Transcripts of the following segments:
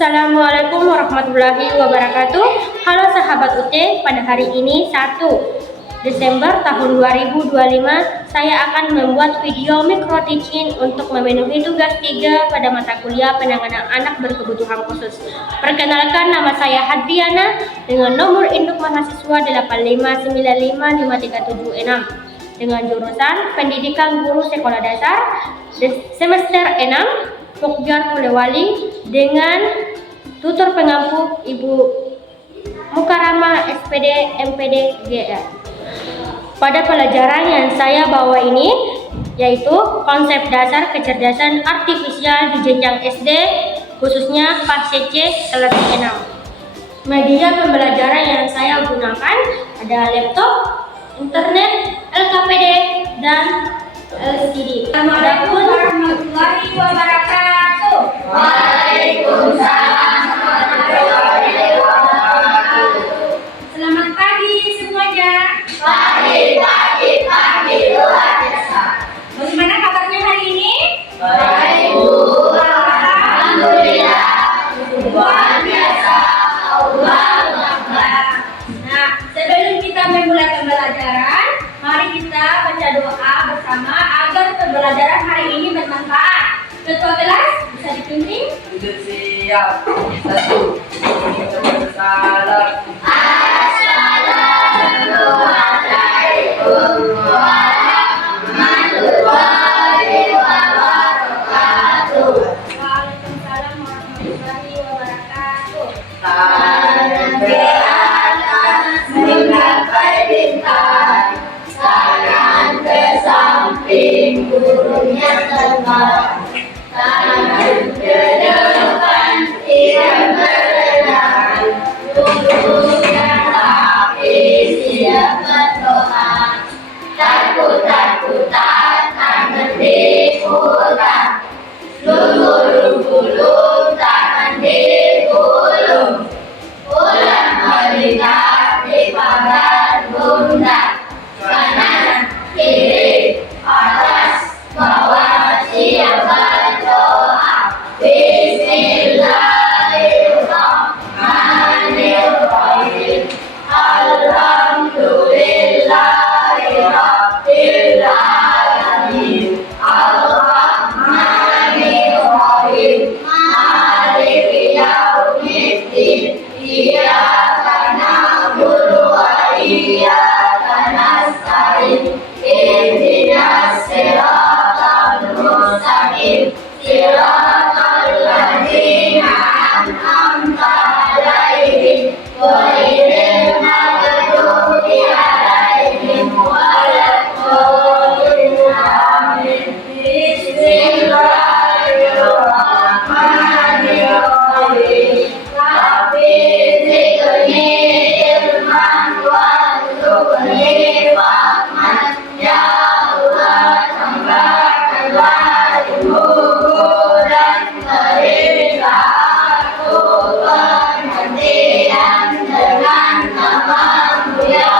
Assalamualaikum warahmatullahi wabarakatuh. Halo sahabat UT, pada hari ini 1 Desember tahun 2025 saya akan membuat video micro teaching untuk memenuhi tugas 3 pada mata kuliah penanganan anak berkebutuhan khusus. Perkenalkan, nama saya Hadriana dengan nomor induk mahasiswa 859553776 dengan jurusan Pendidikan Guru Sekolah Dasar semester 6 Pokjar Polewali dengan tutor pengampu Ibu Mukarama SPD MPD GR. Pada pelajaran yang saya bawa ini yaitu konsep dasar kecerdasan artifisial di jenjang SD khususnya PAS C kelas 6. Media pembelajaran yang saya gunakan ada laptop, internet, LKPD, dan LCD. Assalamualaikum warahmatullahi wabarakatuh. Waalaikumsalam warahmatullahi wabarakatuh. Selamat pagi semuanya. Pagi luar biasa. Bagaimana kabarnya hari ini? Baik Bu, alhamdulillah. Luar biasa. Allahu Akbar. Nah, sebelum kita memulai pembelajaran, mari kita baca doa bersama agar pembelajaran hari ini bermanfaat. Ketua kelas bisa dipimpin? Sudah siap. 1. Kita bersalam. Assalamualaikum warahmatullahi wabarakatuh. Waalaikumsalam warahmatullahi wabarakatuh. Tangan ke atas menggapai bintang, tangan ke samping burungnya terbang, tangan ke depan tidak berenang, tubuhnya tapi siap berdoa. Takut-takutan tangan diputar, gulung-gulung tangan digulung, ulang melingkar di pagar bunda, kanan kiri atas bawah siap berdoa. Bismillahirrahmanirrahim. Alhamdulillahirabbil alamin. Ar-Rahmanir-Rahim. Maliki yaumiddin. Iyyaka na'budu wa iyyaka nasta'in. Ihdinas siratal mustaqim. Siratal ladzina an'amta 'alaihim ghairil maghdubi 'alaihim waladdallin. Amin. Bismillahirrahmanirrahim. Rabbi zidni ilman warzuqni fahman. Ya Allah, tambahkanlah ilmuku dan berilah aku pengertian dengan namamu ya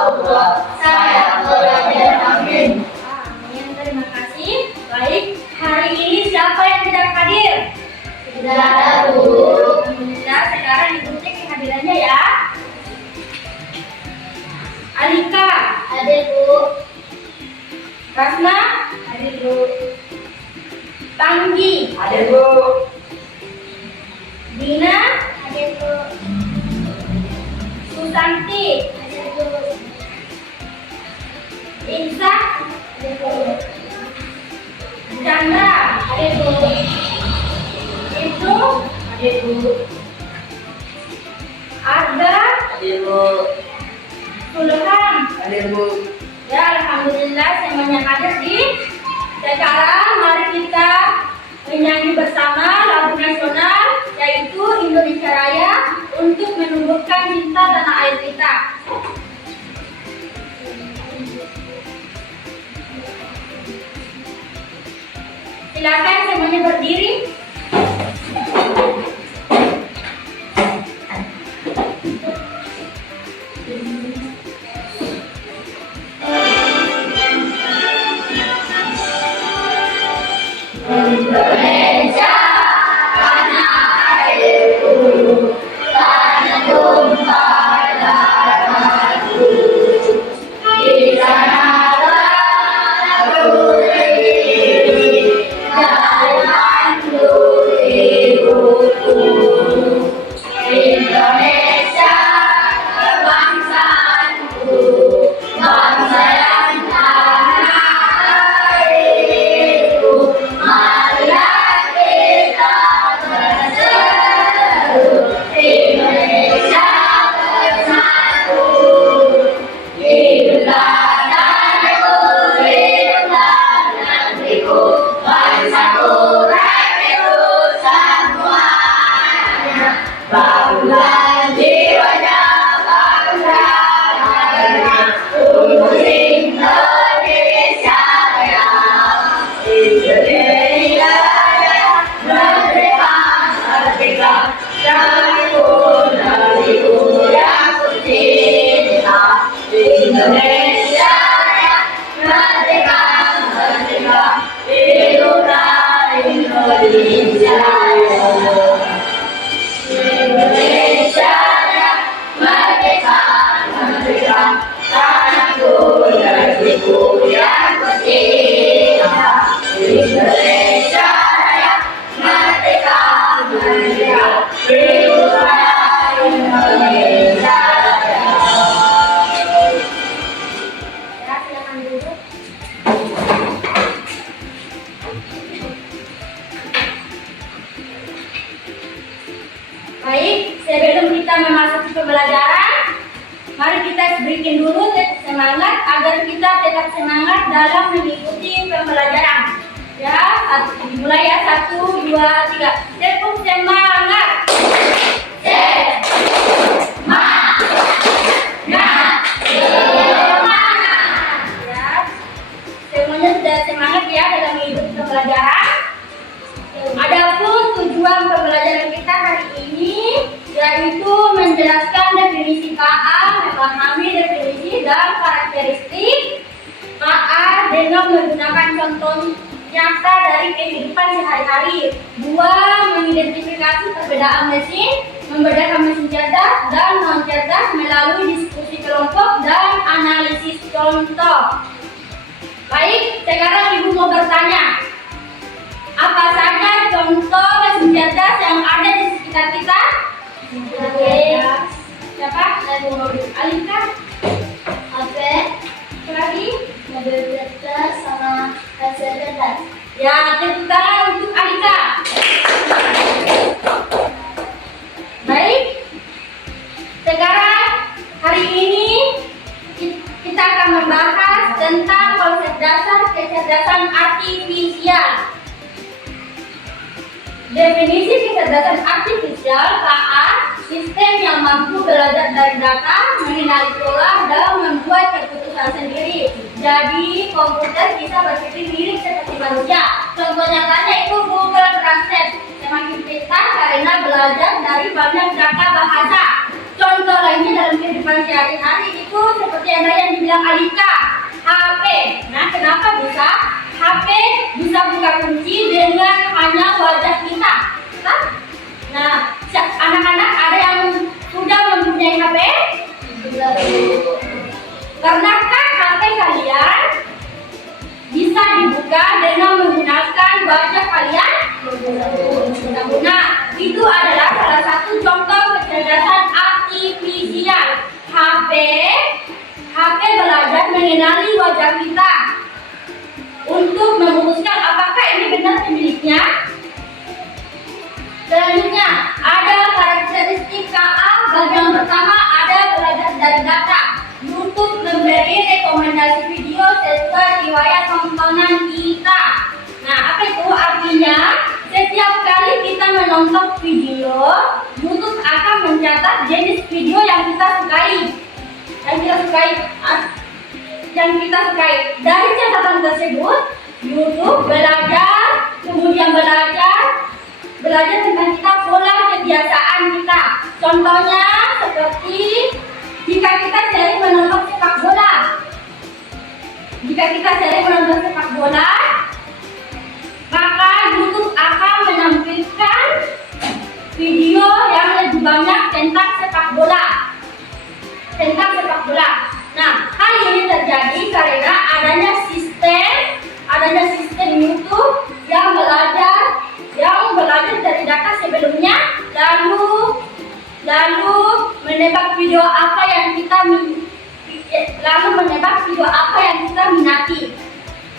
Allah. Saya belajar, amin. Amin, terima kasih. Baik, hari ini siapa yang tidak hadir? Tidak ada Bu. Alhamdulillah, sekarang ikuti kehadirannya ya. Alika, Ada Bu. Rasna, hadir Bu. Tanggi, Ada Bu. Dina, Ada Bu. Susanti, Ada Bu. Insa, Ada Bu. Chandra, Ada Bu. Ibnu, Ada Bu. Arga, Ada Bu. Sulhan. Ada Bu. Ya, alhamdulillah semuanya hadir di. Sekarang mari kita menyanyi bersama lagu nasional yaitu Indonesia Raya untuk menumbuhkan cinta tanah air kita. Silakan semuanya berdiri. Indonesia tanah air Indonesia Raya, merdeka, merdeka, hiduplah Indonesia Raya. Indonesia Raya, merdeka, merdeka, tanahku negeriku yang merdeka. Indonesia Raya, merdeka, merdeka, hiduplah Indonesia Raya. Ya, silakan duduk. Baik, sebelum kita memasuki pembelajaran, mari kita berikan dulu semangat agar kita tetap semangat dalam mengikuti pembelajaran. Ya, dimulai ya, 1, 2, 3. Tepuk semangat. Ya, semuanya sudah semangat ya dalam mengikuti pembelajaran. Adapun tujuan pembelajaran kita hari ini yaitu menjelaskan definisi KA, memahami definisi dan karakteristik KA dengan menggunakan contoh nyata dari kehidupan sehari-hari. 2. Mengidentifikasi perbedaan mesin, membedakan mesin cerdas dan non cerdas melalui diskusi kelompok dan analisis contoh. Baik, sekarang Ibu mau bertanya, apa saja contoh mesin cerdas yang ada di sekitar kita? Oke. Siapa? Alika. HP, Lagi? mobil cerdas sama PC cerdas. Ya, tepuk tangan untuk Alika. Baik. Sekarang hari ini kita akan membahas tentang konsep dasar kecerdasan artifisial. Definisi kecerdasan artifisial KA, sistem yang mampu belajar dari data, mengenali pola, dan membuat keputusan sendiri. Jadi komputer bisa berpikir mirip seperti manusia. Contoh nyatanya itu Google Translate, semakin pintar karena belajar dari banyak data bahasa. Contoh lainnya dalam kehidupan sehari-hari itu seperti yang dibilang Alika, HP. Nah, kenapa bisa? HP bisa buka kunci dengan hanya wajah kita. Kan? Nah, anak-anak ada yang sudah mempunyai HP? Pernahkah HP kalian bisa dibuka dengan menggunakan wajah kalian? Nah, itu adalah salah satu contoh kecerdasan artifisial. HP belajar mengenali wajah kita untuk memutuskan apakah ini benar pemiliknya. Selanjutnya, ada karakteristik KA. Bagian pertama ada belajar dari data. YouTube memberi rekomendasi video sesuai riwayat tontonan kita. Nah, apa itu artinya? Setiap kali kita menonton video, YouTube akan mencatat jenis video yang kita sukai. Yang kita sukai. Dari catatan tersebut, YouTube belajar tentang kita, pola kebiasaan kita. Contohnya seperti jika kita sering menonton sepak bola, maka YouTube akan menampilkan video yang lebih banyak tentang sepak bola. Nah, hal ini terjadi karena adanya sistem YouTube yang belajar dari data sebelumnya, lalu menebak video apa yang kita minati.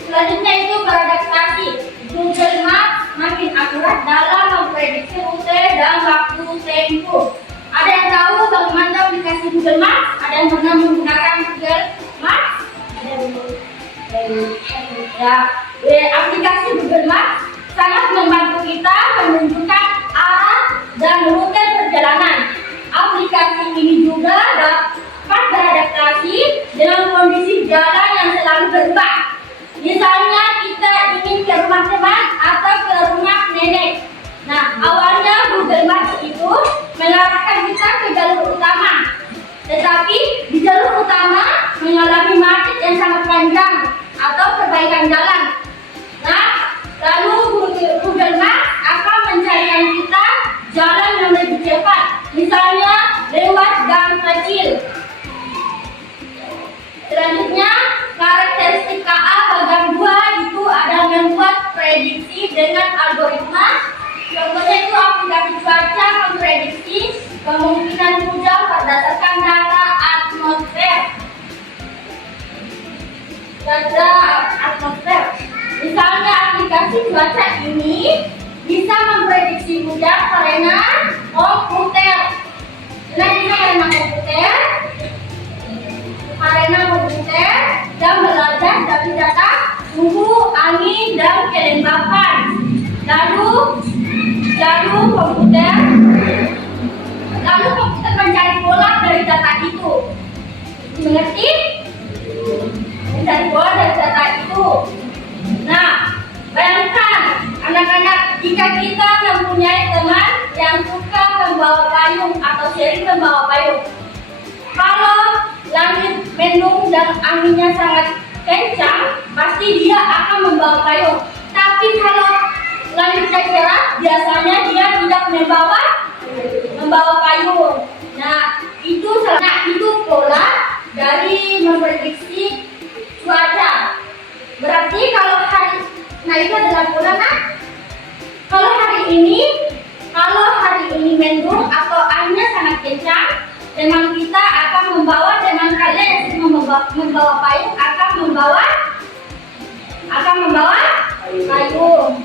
Selanjutnya itu beradaptasi. Google Maps makin akurat dalam memprediksi rute dan waktu tempuh. Ada yang tahu bagaimana aplikasi Google Maps? Ada yang pernah menggunakan Google Maps? Ya, aplikasi Google Maps sangat membantu kita menunjukkan arah dan rute perjalanan. Aplikasi ini juga dapat beradaptasi dengan kondisi jalan yang selalu berubah. Misalnya kita ingin ke rumah teman atau ke rumah nenek. Nah, awalnya Google Maps itu mengarahkan kita ke jalur utama. Tetapi di jalur utama mengalami macet yang sangat panjang atau perbaikan jalan. Nah, lalu Google Maps akan mencarikan kita jalan yang lebih cepat, misalnya lewat gang kecil. Selanjutnya, karakteristik KA bagian 2 itu adalah membuat prediksi dengan algoritma. Contohnya itu aplikasi cuaca memprediksi kemungkinan hujan berdasarkan data atmosfer. Misalnya aplikasi cuaca ini bisa memprediksi hujan karena komputer. Dan belajar dari data suhu, angin, dan kelembapan. Lalu komputer mencari pola dari data itu. Mengerti? Mencari pola dari data itu. Nah, bayangkan anak-anak, jika kita mempunyai teman yang suka membawa payung atau sering membawa payung. Kalau langit mendung dan anginnya sangat kencang, pasti dia akan membawa payung. Tapi kalau langitnya cerah, biasanya dia tidak membawa payung. Nah, itu pola dari memprediksi cuaca. Berarti kalau itu adalah pola. Kalau hari ini mendung atau anginnya sangat kencang, teman kita akan membawa, teman kalian yang membawa payung akan membawa payung.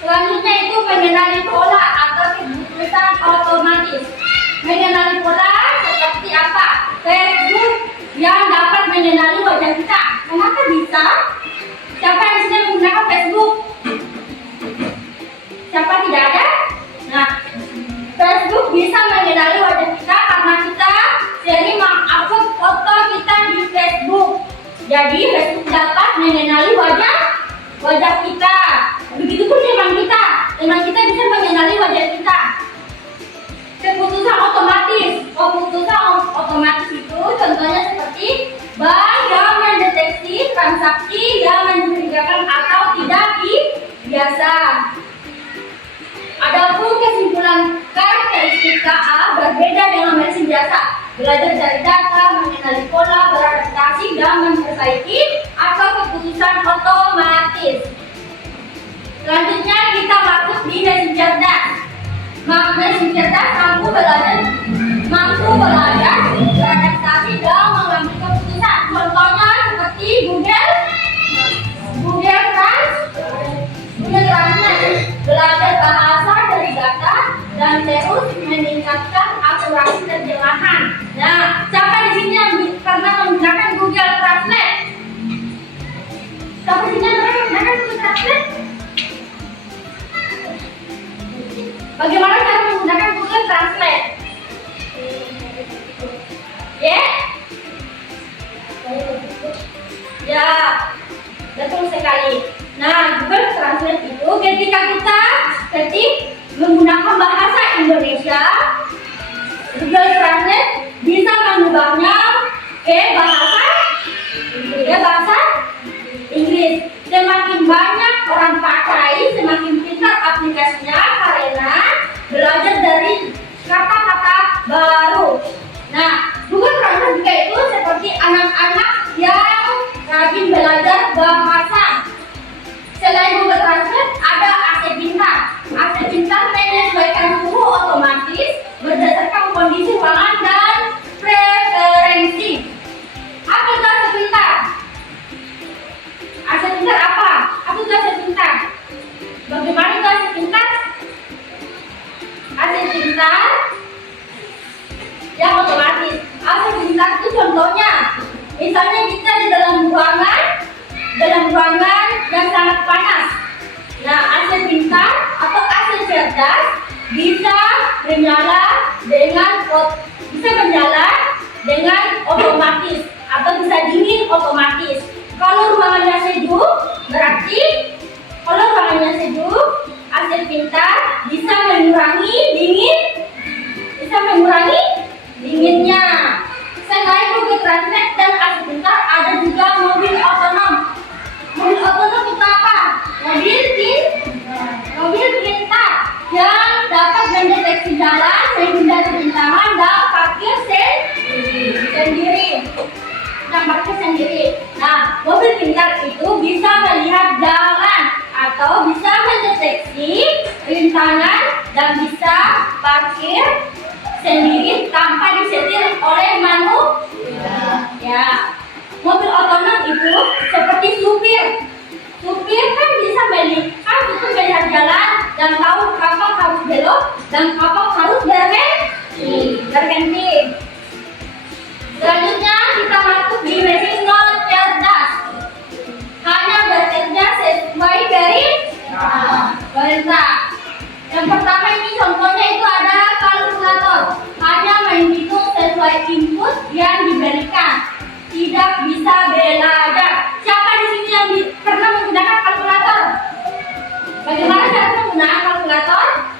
Selanjutnya itu mengenali pola atau keputusan otomatis. Mengenali pola seperti apa? Facebook yang dapat mengenali wajah kita. Kenapa bisa? Siapa yang sudah menggunakan Facebook? Siapa tidak ada? Nah, Facebook bisa mengenali wajah kita karena kita sering mengupload foto kita di Facebook. Jadi Facebook dapat mengenali wajah kita. Begitupun teman kita bisa mengenali wajah kita. Keputusan otomatis itu contohnya seperti bank yang mendeteksi transaksi yang mencurigakan atau tidak biasa. Adapun kesimpulan karakteristik KA berbeda dengan mesin biasa. Belajar dari data, mengenali pola, beradaptasi, dan memperbaiki atau keputusan otomatis. Selanjutnya kita masuk di mesin cerdas. Mesin cerdas mampu belajar, beradaptasi, dan mengambil keputusan. Contohnya seperti Google Translate, belajar bahasa dari data dan terus meningkatkan akurasi terjemahan. Nah, siapa di sini yang pernah menggunakan Google Translate? Siapa di sini yang pernah menggunakan Google Translate? Bagaimana cara menggunakan Google Translate? Ya, betul sekali. Nah, Google Translate itu ketika kita ketik menggunakan bahasa Indonesia, Google Translate bisa mengubahnya ke bahasa Inggris. Semakin banyak orang pakai, semakin pintar aplikasinya karena belajar dari kata-kata baru. Nah, Google Translate juga itu seperti anak-anak yang rajin belajar bahasa. Selain Google Translate, ada AC Pintar. AC Pintar menyesuaikan suhu otomatis berdasarkan kondisi ruangan dan preferensi. Apa itu AC Pintar? AC Pintar apa? Apa itu AC Pintar? Bagaimana itu AC Pintar? AC Pintar yang otomatis. AC Pintar itu contohnya, misalnya kita di dalam ruangan yang sangat panas. Nah, AC pintar atau AC cerdas bisa menyala dengan otomatis atau bisa dingin otomatis. Kalau ruangannya sejuk, berarti AC pintar bisa mengurangi dinginnya. Selain Google Translate dan AC pintar, sendiri. Nampaknya sendiri. Nah, mobil pintar itu bisa melihat jalan atau bisa mendeteksi rintangan dan bisa parkir sendiri tanpa disetir oleh manusia. Ya, mobil otonom itu seperti supir. Supir kan bisa melihat jalan dan tahu kapan harus belok dan kapan harus berhenti. Selanjutnya kita masuk di mesin non cerdas. Hanya bekerja sesuai perintah. Yang pertama ini contohnya itu ada kalkulator. Hanya menghitung sesuai input yang diberikan. Tidak bisa belajar. Siapa di sini yang pernah menggunakan kalkulator? Bagaimana cara menggunakan kalkulator?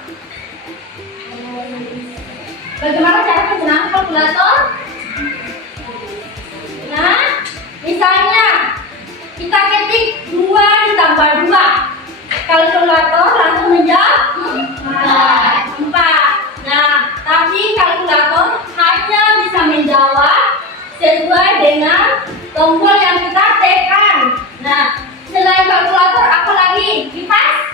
Nah, misalnya kita ketik 2 ditambah 2. Kalkulator langsung menjawab 4. Nah, tapi kalkulator hanya bisa menjawab sesuai dengan tombol yang kita tekan. Nah, selain kalkulator apa lagi? Kipas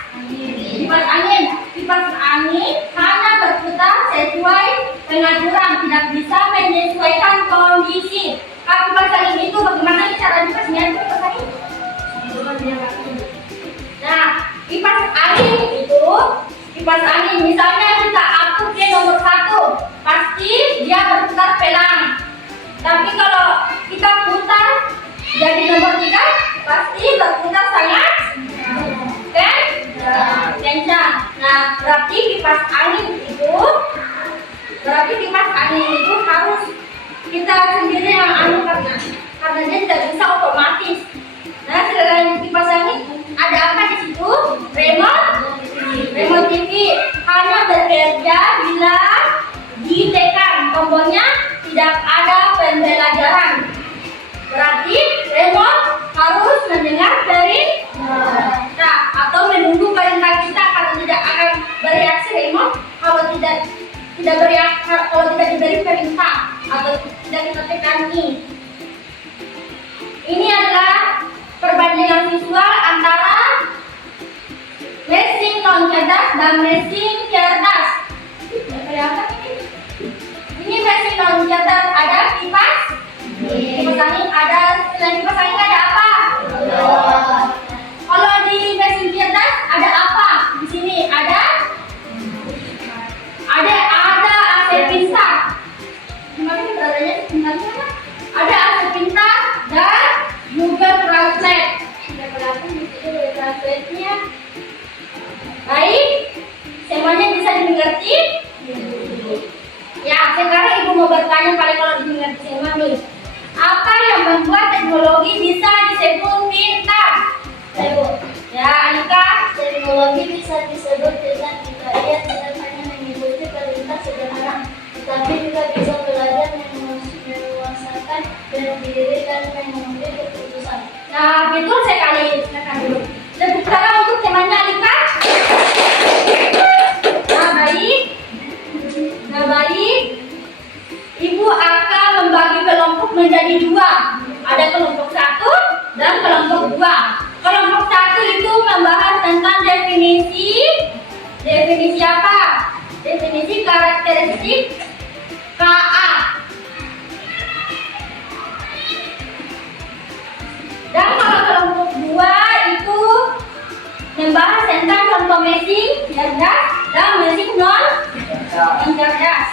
angin. Kipas angin hanya berputar sesuai pengaturan, tidak bisa menyesuaikan kondisi. Kipas angin itu bagaimana cara dipasnya? Nah, kipas angin misalnya kita atur ke nomor 1, pasti dia berputar pelan. Tapi kalau kita putar jadi nomor 3, pasti berputar sangat kencang. Nah, berarti kipas angin itu harus kita sendiri yang karena dia tidak bisa otomatis. Nah, selain kipas angin ada apa di situ? Remote TV hanya bekerja bila ditekan tombolnya, tidak ada pembelajaran. Berarti remote harus mendengar perintah atau menunggu perintah kita, karena tidak akan bereaksi remote kalau tidak diberi perintah atau tidak kita tekani. Ini adalah perbandingan visual antara mesin non cerdas dan mesin cerdas. Ini mesin non cerdas ada kipas angin, ada selain kipas angin ada apa? Kalau di mesin cerdas ada apa? Di sini ada AC pintar. Gimana beradanya sebenarnya? Ada AC pintar dan Google Translate. Translate-nya. Baik, semuanya bisa dimengerti? Ya, sekarang Ibu mau bertanya kalau dimengerti semua nih. Apa yang membuat teknologi bisa disebut pintar? Ya, Alika. Teknologi bisa disebut dengan pintar. Ia tidak hanya mengikuti perintah sederhana, tetapi juga bisa belajar menguasakan diri dan mengambil keputusan. Nah, betul sekali. Silakan dulu. Tepuk tangan untuk temannya Alika. Nah, baik. Ibu akan membagi kelompok menjadi 2. Ada kelompok 1 dan kelompok 2. Kelompok 1 itu membahas tentang definisi apa? Definisi karakteristik KA. Dan kalau kelompok 2 itu membahas tentang contoh mesin cerdas dan mesin non cerdas.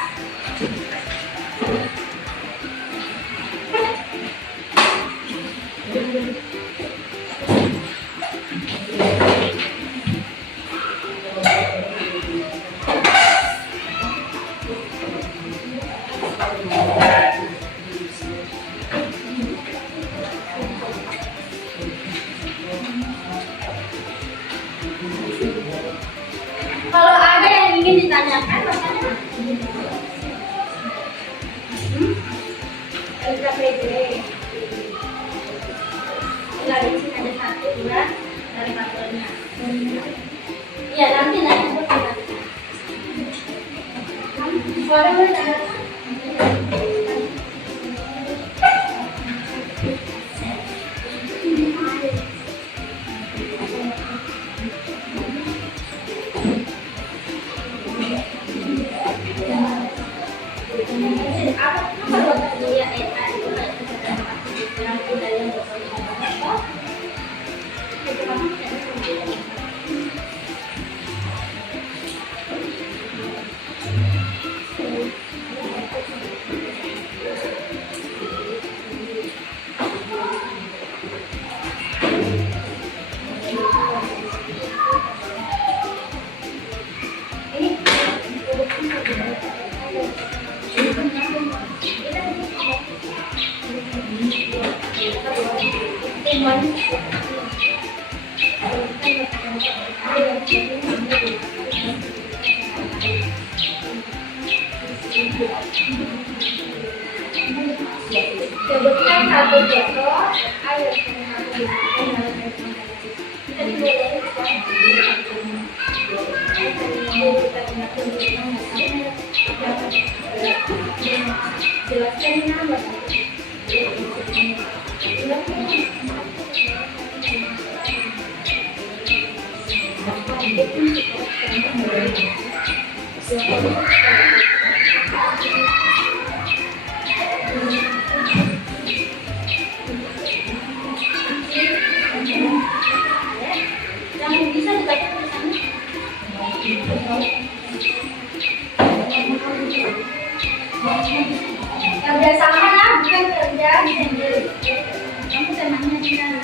Kalau ada yang ingin ditanyakan, di sini ada 1, 2, dan tabelnya. Iya, nanti suara ada. Sebutkan satu contoh ayat jelaskan nama. Yang bisa dibaca tulisannya. Kerja sama bukan kerja sendiri. Kamu temanya gimana?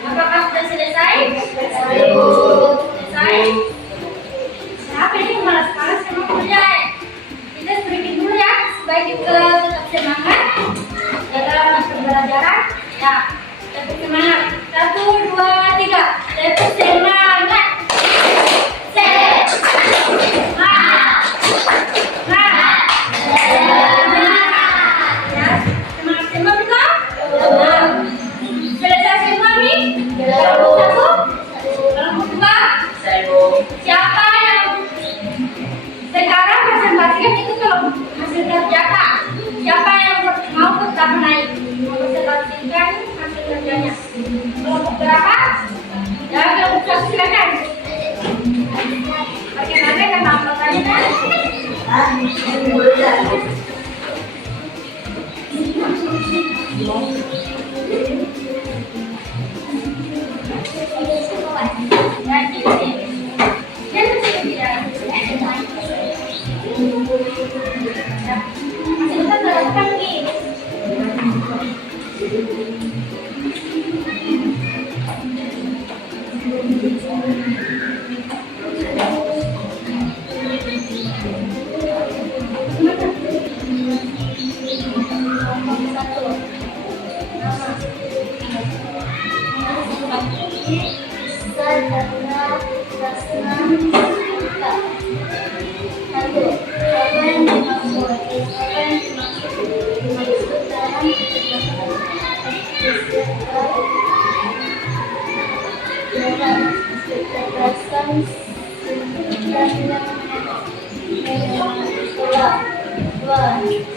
Apakah sudah selesai? Selesai? Siapa ini malas-malas sama kuliah? Kita sedikit dulu ya, supaya kita tetap semangat dalam pembelajaran. Ya, tetap semangat. 1, 2, 3. Tetap semangat. Siapa yang sekarang presentasikan itu kalau hasil kerja Kak? Siapa yang mau tetap naik? Presentasikan hasil kerjanya. Kelompok berapa? Ya, kelompok satu silakan. Bagaimana kata anggotanya kan?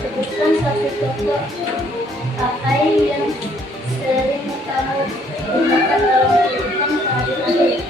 Sebutkan satu tokoh apa yang sering kamu gunakan dalam kehidupan sehari-hari.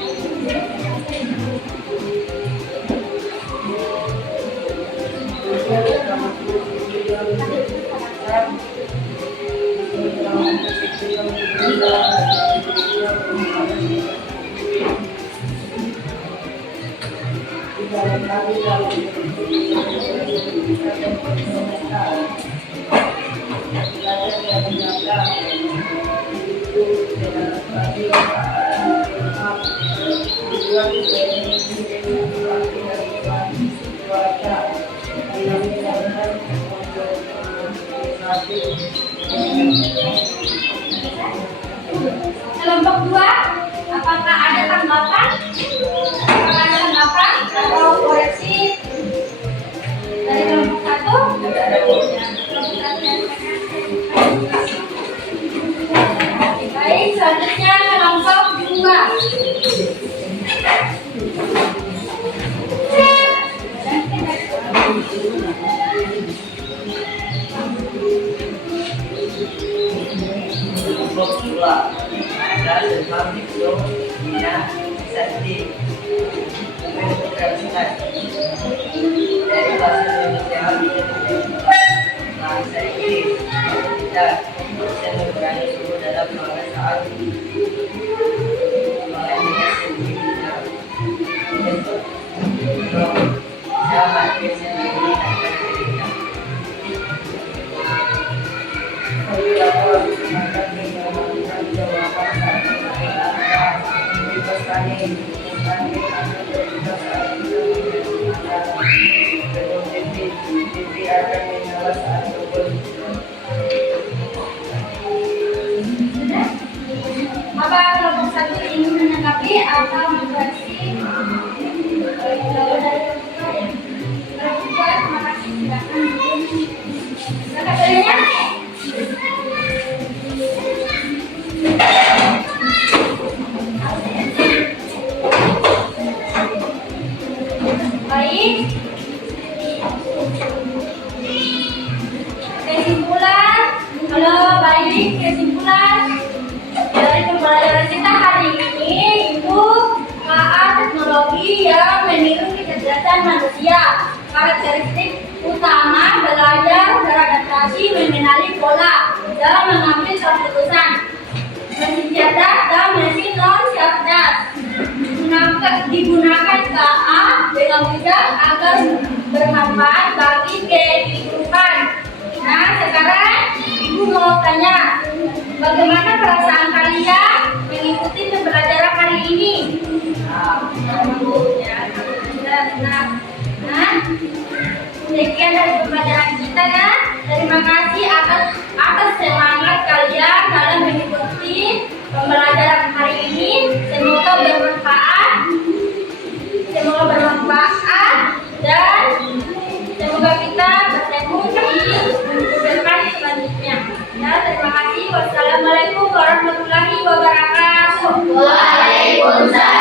Kelompok 2, apakah ada tanggapan? Apakah ada tanggapan atau koreksi dari kelompok 1? Baik, selanjutnya kelompok 2. Kelompok 2 ada demam itu tidak sensitif dari bahasa Indonesia bahasa Inggris dan bisa mengurangi suhu dalam ruangan saat mengenai sendiri. TV akan menyala saat pukul. Apa kelompok satu ingin menanggapi atau mengoreksi? Kalau dari kelompok dua, terima kasih. Silakan. Kakak pilihnya? Baik. Kesimpulan. Halo, baik. Kesimpulan dari pembelajaran kita hari ini itu KA teknologi yang meniru kecerdasan manusia. Karakteristik utama belajar beradaptasi, mengenali pola, dan mengambil keputusan. Mesin cerdas dan mesin non cerdas digunakan KA dengan bijak agar bermanfaat bagi kehidupan. Nah, sekarang Ibu mau tanya, bagaimana perasaan kalian mengikuti pembelajaran hari ini? Nah, sekian dari pembelajaran kita ya. Terima kasih atas semangat kalian dalam mengikuti pembelajaran hari ini. Semoga bermanfaat dan semoga kita bertemu di depan selanjutnya. Ya, terima kasih. Wassalamualaikum warahmatullahi wabarakatuh. Waalaikumsalam.